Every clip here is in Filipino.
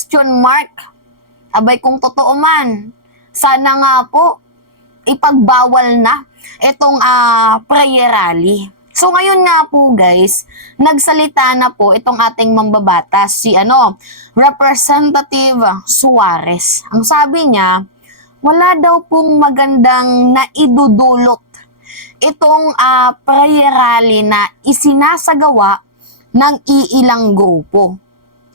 Question mark. Abay kung totoo man, sana nga po ipagbawal na itong prayer rally. So ngayon nga po guys, nagsalita na po itong ating mambabatas, si Representative Suarez. Ang sabi niya, wala daw pong magandang naidudulot itong prayer rally na isinasagawa ng iilang grupo.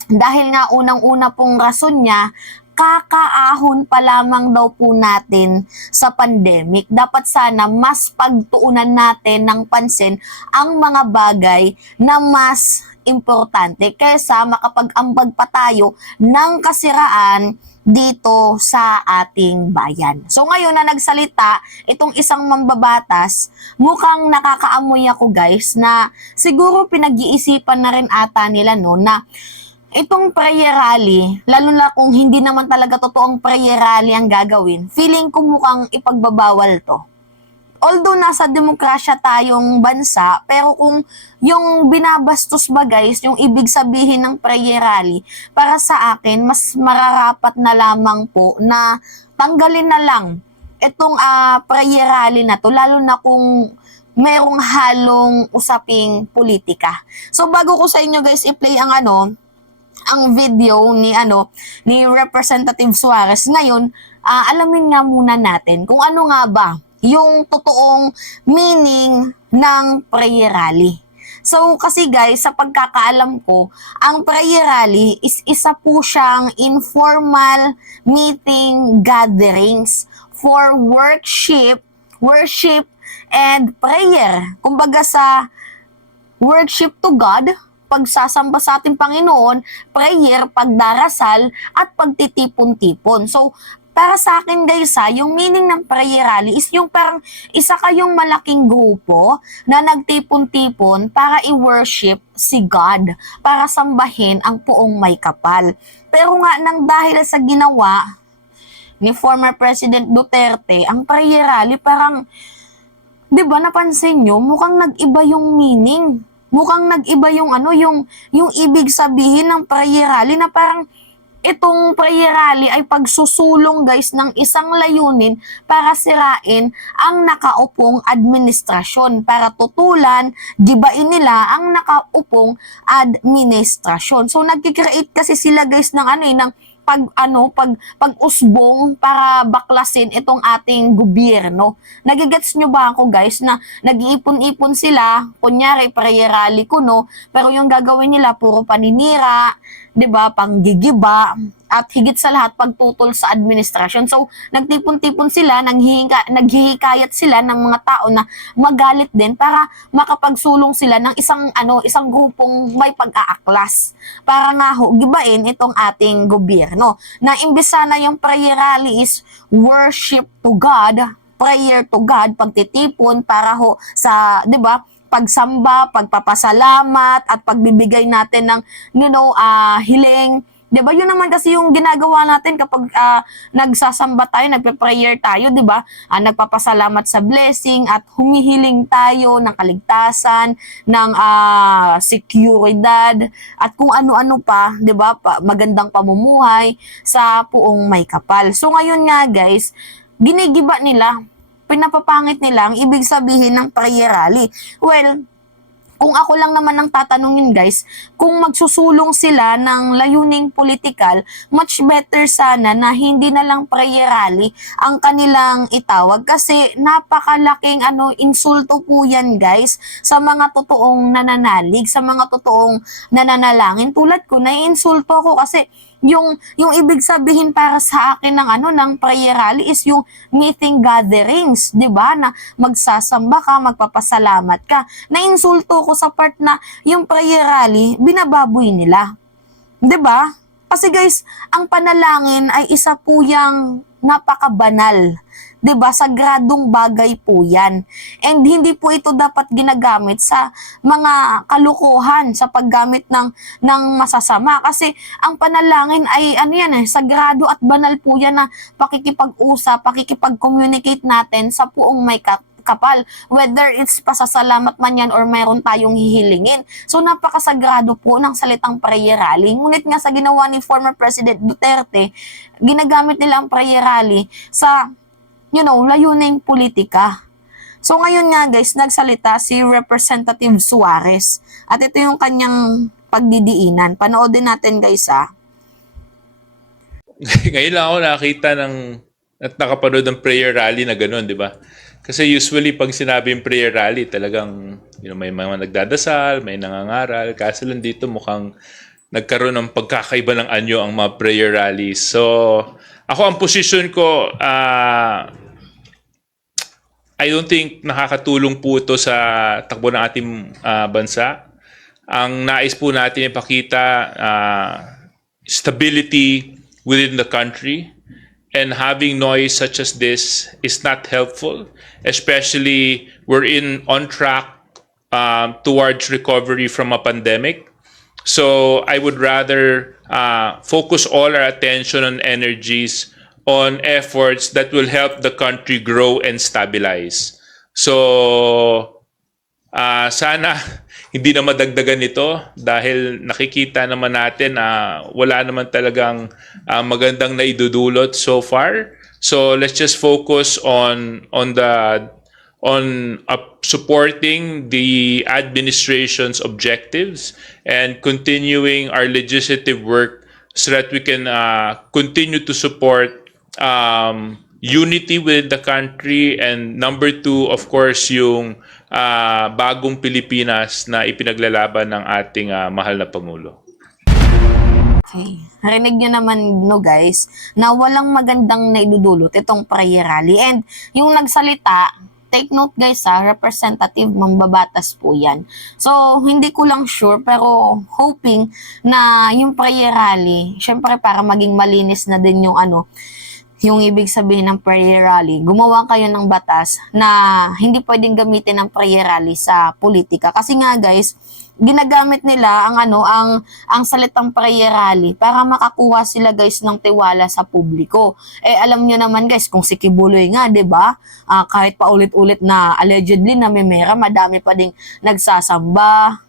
Dahil nga unang-una pong rason niya, kakaahon pa lamang daw po natin sa pandemic. Dapat sana mas pagtuunan natin ng pansin ang mga bagay na mas importante kaysa makapag-ambag pa tayo ng kasiraan dito sa ating bayan. So ngayon na nagsalita itong isang mambabatas, mukhang nakakaamoy ako guys na siguro pinag-iisipan na rin ata nila na itong prayer rally, lalo na kung hindi naman talaga totoong prayer rally ang gagawin, feeling ko mukhang ipagbabawal to. Although nasa demokrasya tayong bansa, pero kung yung binabastos ba guys, yung ibig sabihin ng prayer rally, para sa akin, mas mararapat na lamang po na tanggalin na lang itong prayer rally na to, lalo na kung merong halong usaping politika. So bago ko sa inyo guys i-play ang video ni Representative Suarez ngayon, alamin nga muna natin kung ano nga ba yung totoong meaning ng prayer rally. So kasi guys, sa pagkakaalam ko, ang prayer rally is isa po siyang informal meeting gatherings for worship and prayer. Kumbaga sa worship to God, pagsasamba sa ating Panginoon, prayer, pagdarasal, at pagtitipon-tipon. So, para sa akin guys yung meaning ng prayer rally is yung parang isa kayong malaking grupo na nagtipon-tipon para i-worship si God, para sambahin ang Poong May Kapal. Pero nga nang dahil sa ginawa ni former President Duterte, ang prayer rally parang, di ba napansin nyo, mukhang nag-iba yung meaning. Mukhang nag-iba yung ibig sabihin ng prayer rally na parang itong prayer rally ay pagsusulong guys ng isang layunin para sirain ang nakaupong administrasyon, para tutulan, gibain nila ang nakaupong administrasyon. So nagki-create kasi sila guys ng pag-usbong para baklasin itong ating gobyerno. Nagigets nyo ba ako guys na nag-iipon-ipon sila, kunyari prayer rally ko pero yung gagawin nila puro paninira, 'di ba, panggigiba, at higit sa lahat pagtutol sa administrasyon. So nagtipon-tipon sila, naghihikayat sila ng mga tao na magalit din para makapagsulong sila ng isang grupong may pag-aaklas para nga gibain itong ating gobyerno. Na imbes sana yung prayer rally is worship to God, prayer to God, pagtitipon para sa, 'di ba, pagsamba, pagpapasalamat at pagbibigay natin ng hiling. 'Di ba? Yun naman kasi yung ginagawa natin kapag nagsasamba tayo, nagpe-prayer tayo, 'di ba? Nagpapasalamat sa blessing at humihiling tayo ng kaligtasan, ng seguridad at kung ano-ano pa, 'di ba? Magandang pamumuhay sa Poong May Kapal. So ngayon nga guys, ginigiba nila, pinapapangit nila ang ibig sabihin ng prayer rally. Well, kung ako lang naman ang tatanungin guys, kung magsusulong sila ng layuning politikal, much better sana na hindi na lang prayer rally ang kanilang itawag, kasi napakalaking insulto po yan guys sa mga totoong nananalig, sa mga totoong nananalangin. Tulad ko, naiinsulto ko kasi yung ibig sabihin para sa akin ng prayer rally is yung meeting gatherings, 'di ba? Na magsasamba ka, magpapasalamat ka. Nainsulto ko sa part na yung prayer rally binababoy nila. 'Di ba? Kasi guys, ang panalangin ay isa po yang napakabanal. 'Di ba? Sagradong bagay po 'yan. And hindi po ito dapat ginagamit sa mga kalukuhan, sa paggamit ng masasama, kasi ang panalangin ay sagrado at banal po 'yan na pakikipag-usap, pakikipag-communicate natin sa Poong May kapal. Whether it's pasasalamat man yan or mayroon tayong hihilingin. So napakasagrado po ng salitang prayer rally. Ngunit nga sa ginawa ni former President Duterte, ginagamit nila ang prayer rally sa, layuning politika. So ngayon nga guys, nagsalita si Representative Suarez. At ito yung kanyang pagdidiinan. Panoodin natin guys Ngayon lang ako nakakita at nakapanood ng prayer rally na gano'n, di ba? Kasi usually pag sinabing prayer rally, talagang may mga nagdadasal, may nangangaral. Kaso lang dito mukhang nagkaroon ng pagkakaiba ng anyo ang mga prayer rallies. So, ako ang position ko, I don't think nakakatulong po ito sa takbo ng ating bansa. Ang nais po natin ipakita, stability within the country, and having noise such as this is not helpful, especially we're on track towards recovery from a pandemic. So I would rather focus all our attention and energies on efforts that will help the country grow and stabilize. So sana hindi na madagdagan ito dahil nakikita naman natin na wala naman talagang magandang naidudulot so far. So let's just focus on supporting the administration's objectives and continuing our legislative work so that we can continue to support unity within the country, and number two, of course, yung bagong Pilipinas na ipinaglalaban ng ating mahal na Pangulo. Okay. Narinig nyo naman, guys, na walang magandang naidudulot itong prayer rally. And yung nagsalita, take note guys representative mambabatas po yan. So, hindi ko lang sure, pero hoping na yung prayer rally, syempre para maging malinis na din yung ibig sabihin ng prayer rally, gumawa kayo ng batas na hindi pwedeng gamitin ng prayer rally sa politika. Kasi nga guys, ginagamit nila ang salitang prayer rally para makakuha sila guys ng tiwala sa publiko. Alam nyo naman guys, kung si Kibuloy nga, 'di ba? Kahit paulit-ulit na allegedly na may mera, madami pa ding nagsasamba,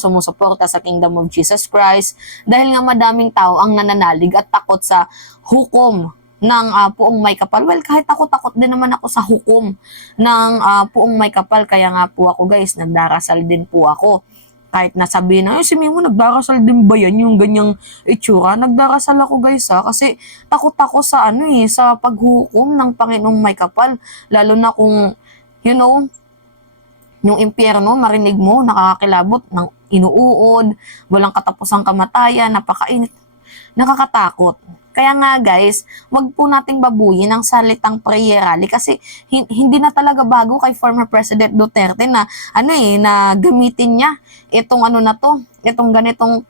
sumusuporta sa Kingdom of Jesus Christ dahil nga madaming tao ang nananalig at takot sa hukom ng Puong May Kapal. Well, kahit takot din naman ako sa hukom ng Puong May Kapal, kaya nga po ako guys, nagdarasal din po ako. Kahit nasabihin na, si Mimo, nagdarasal din ba yan yung ganyang itsura? Nagdarasal ako guys kasi takot ako sa sa paghukom ng Panginoong May Kapal. Lalo na kung, yung impyerno, marinig mo, nakakakilabot ng inuuod, walang katapusang kamatayan, napakainit, nakakatakot. Kaya nga guys, wag po nating babuyin ang salitang prayer rally kasi hindi na talaga bago kay former President Duterte na na gamitin niya itong itong ganitong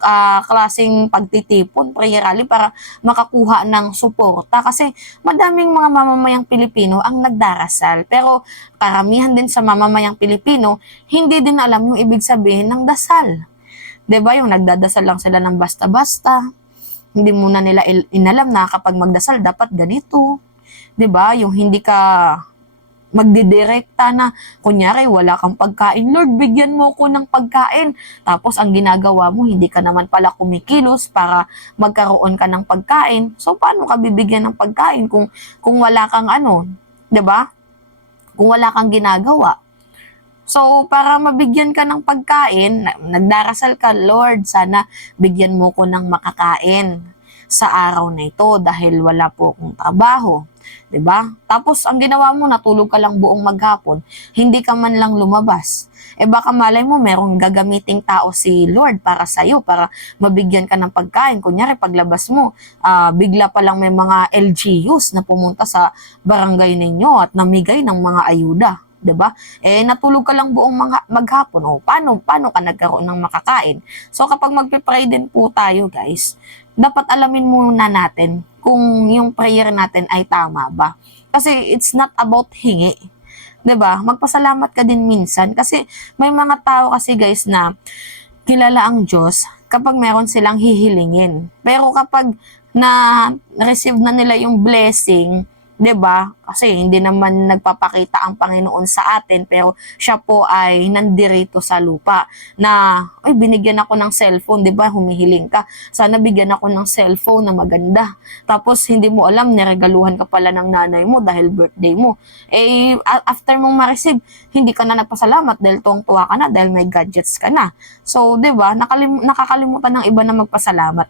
klaseng pagtitipon, prayer rally para makakuha ng suporta kasi madaming mga mamamayang Pilipino ang nagdarasal, pero karamihan din sa mamamayang Pilipino hindi din alam yung ibig sabihin ng dasal. 'Di ba? Yung nagdadasal lang sila ng basta-basta. Hindi muna nila inalam na kapag magdasal dapat ganito. 'Di ba? Yung hindi ka magdidirekta na kunyari wala kang pagkain, Lord, bigyan mo ko ng pagkain. Tapos ang ginagawa mo, hindi ka naman pala kumikilos para magkaroon ka ng pagkain. So paano ka bibigyan ng pagkain kung wala kang 'di ba? Kung wala kang ginagawa. So, para mabigyan ka ng pagkain, nagdarasal ka, Lord, sana bigyan mo ko ng makakain sa araw na ito dahil wala po akong trabaho. 'Di ba? Tapos, ang ginawa mo, natulog ka lang buong maghapon, hindi ka man lang lumabas. Baka malay mo, merong gagamiting tao si Lord para sa'yo, para mabigyan ka ng pagkain. Kunyari, paglabas mo, bigla pa lang may mga LGUs na pumunta sa barangay ninyo at namigay ng mga ayuda. 'Di ba? Natulog ka lang buong maghapon. Paano ka nagkaroon ng makakain? So kapag magpe-pray din po tayo, guys, dapat alamin muna natin kung yung prayer natin ay tama ba. Kasi it's not about hingi. 'Di ba? Magpasalamat ka din minsan kasi may mga tao kasi, guys, na kilala ang Diyos kapag meron silang hihilingin. Pero kapag na receive na nila yung blessing, 'di ba? Hindi na nila alam yung ibig sabihin ng dasal. 'Di ba? Yung nagdadasal lang sila ng basta-basta. Hindi mo na nila inalam na kapag magdadasal dapat ganito. 'Di ba? Yung hindi ka magdidirekta na kunyari wala kang pagkain, Lord, bigyan mo ko ng makakain. Tapos ang ginagawa mo, hindi ka naman pala kumikilos para magkaroon ka ng pagkain. So paano ka bibigyan ng pagkain kung wala kang ginagawa? So para mabigyan ka ng pagkain, 'Di ba? Kasi hindi naman nagpapakita ang Panginoon sa atin, pero siya po ay nandirito sa lupa na, ay, binigyan ako ng cellphone, 'di ba? Humihiling ka. Sana bigyan ako ng cellphone na maganda. Tapos hindi mo alam, niregaluhan ka pala ng nanay mo dahil birthday mo. After mong ma-receive, hindi ka na nagpasalamat dahil tuwang-tuwa ka na dahil may gadgets ka na. So, 'di ba? Nakakalimutan ng iba na magpasalamat.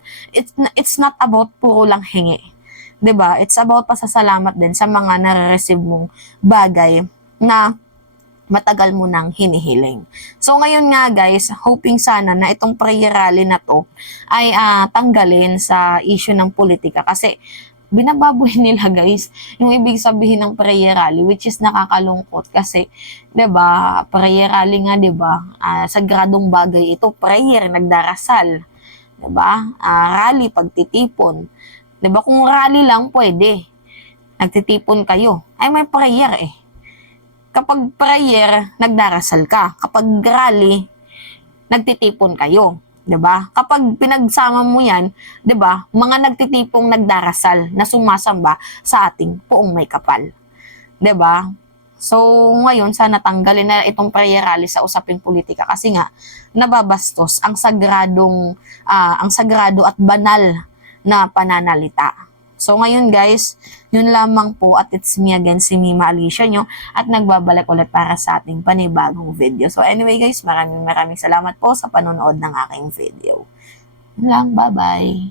It's not about puro lang hingi. 'Di ba? It's about pasasalamat din sa mga nare-receive mong bagay na matagal mo nang hinihiling. So ngayon nga guys, hoping sana na itong prayer rally na to ay tanggalin sa issue ng politika, kasi binababoy nila guys yung ibig sabihin ng prayer rally, which is nakakalungkot kasi 'di ba, prayer rally nga 'di ba, sagradong bagay ito, prayer, nagdarasal, 'di ba? Rally, pagtitipon. 'Di ba, kung rally lang pwede, nagtitipon kayo, ay may prayer eh. Kapag prayer, nagdarasal ka. Kapag rally, nagtitipon kayo. 'Di ba? Kapag pinagsama mo yan, 'di ba, mga nagtitipong nagdarasal na sumasamba sa ating Poong May Kapal. 'Di ba? So, ngayon, sana tanggalin na itong prayer rally sa usaping politika, kasi nga, nababastos ang sagrado at banal na pananalita. So ngayon guys, yun lamang po, at it's me again, si Mima Alicia nyo, at nagbabalik ulit para sa ating panibagong video. So anyway guys, maraming salamat po sa panonood ng aking video. Yun lang, bye-bye!